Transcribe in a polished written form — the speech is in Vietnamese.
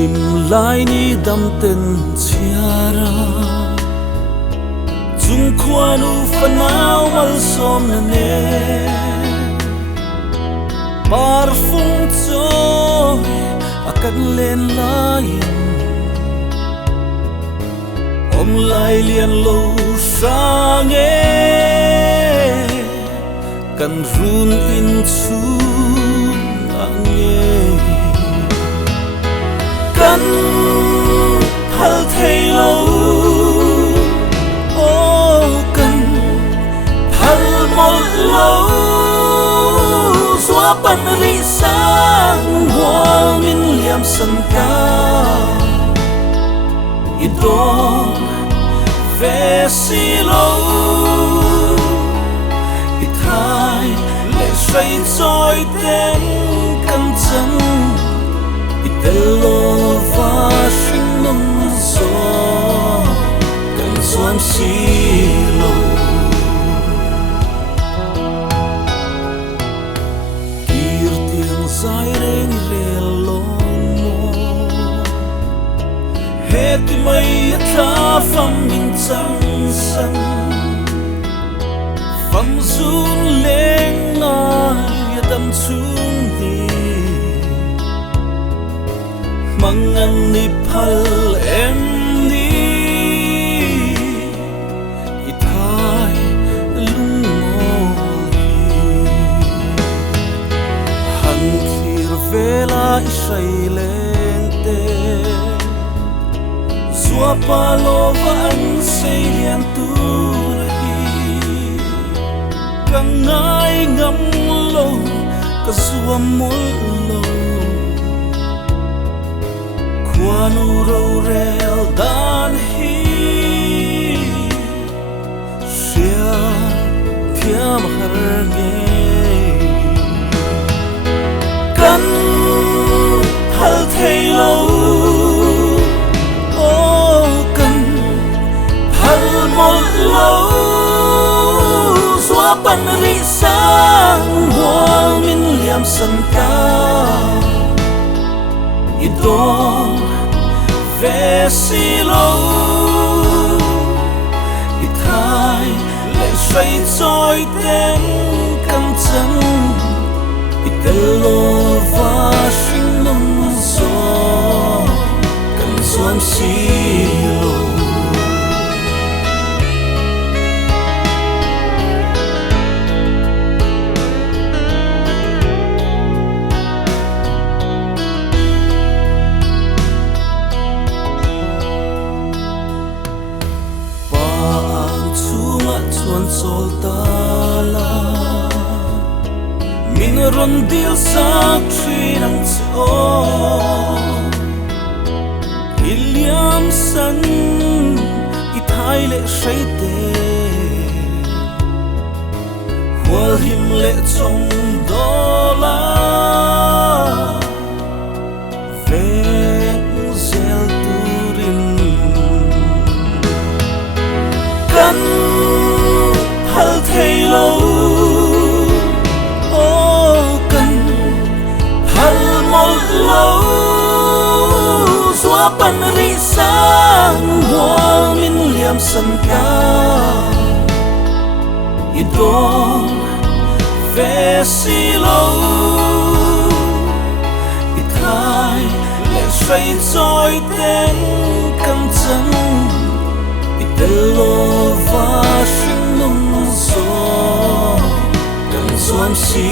lim lai ni dam ten chiara chung khwanu fanau mal som na ne parfum choi akan len lai om lai lian lo sang kan run in chu ange kan hal thei lo o kan hal mol lo xóa pan ri sang hoa min liam san ka idong ve si lo ithai le say trôi tên căn chân itelo va sinh nông gió cần xoan si lo kir tiếng dài reng relon mo hết mây tha pham min trăng san pham run lên ngai đâm chung đi mang ăn ni phal em đi ithai lung ngồi hằng khir vela isai lên te zua palo van say lian tu càng ngai ngắm lâu cả zua mul lâu quanu râu rel dan hi sia thiam har nghe kan hal thei lâu o kan hal mol lâu xóa pan ri sang hoa min liam san ka idong ve si lo ithai le say trôi tên căn chân itelo va sinh nông gió cần xoan si lo chuan chol tala min ron dil sak thin ang cho iliam san ithai le say te hual him le chong dola veng zel turin kan hal thei lo o kan hal mol lo xóa pan ri sang hoa min liam san ka idong ve si lo ithai le say trôi tên căn chân itelo va sinh nông gió cần xoan si